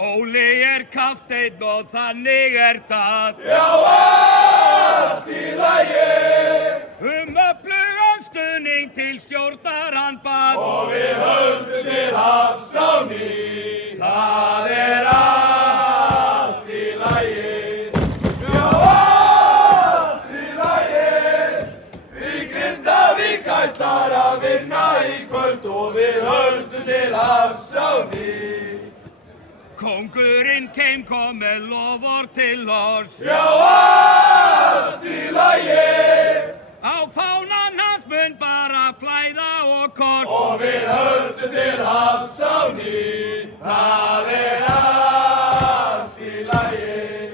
Óli kapteinn og þannig það. Já, allt í lagi. Öflugan stuðning til stjórnar hann bað. Og við höldum til hafs á ný. Það allt í lagi. Já, allt í lagi. Því Grindavík ætlar að vinna í kvöld og við höldum til hafs á ný. Kóngurinn kom með loforð til oss. Já, allt í lagi. Á fánan hans mun bara flæða og kors. Og við höldum til hafs á ný. Það allt í lagi.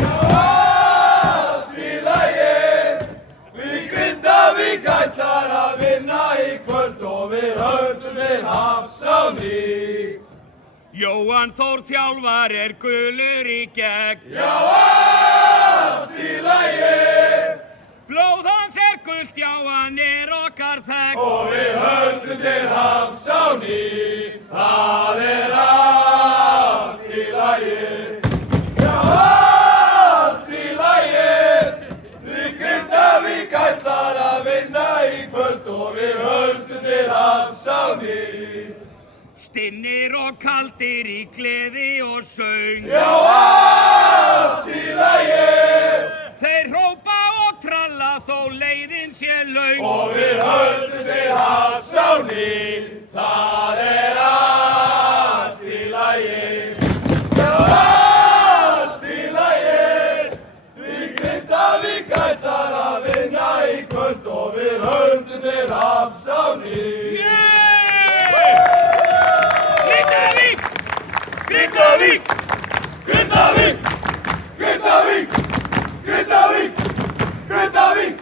Já, allt í lagi. Því Grindavík ætlar að vinna í kvöld og við höldum til hafs á ný. Jóhann Þór þjálfar gulur í gegn. Já, allt í lagi. Blóð hans gult, já hann okkar þegn. Og við höldum til hafs á ný. Það allt í lagi. Já, allt í lagi. Því Grindavík ætlar að vinna í kvöld og við höldum til hafs á ný. Stinnir og kaldir í gleði og söng. Já, allt í lagi. Þeir hrópa og tralla þó leiðin sé löng. Og við höldum til hafs á ný. Það allt í lagi. Já, allt í lagi. Því Grindavík ætlar að vinna í kvöld og við höldum til hafs á ný. Grindavík! Grindavík! Grindavík! Grindavík! Grindavík! Grindavík!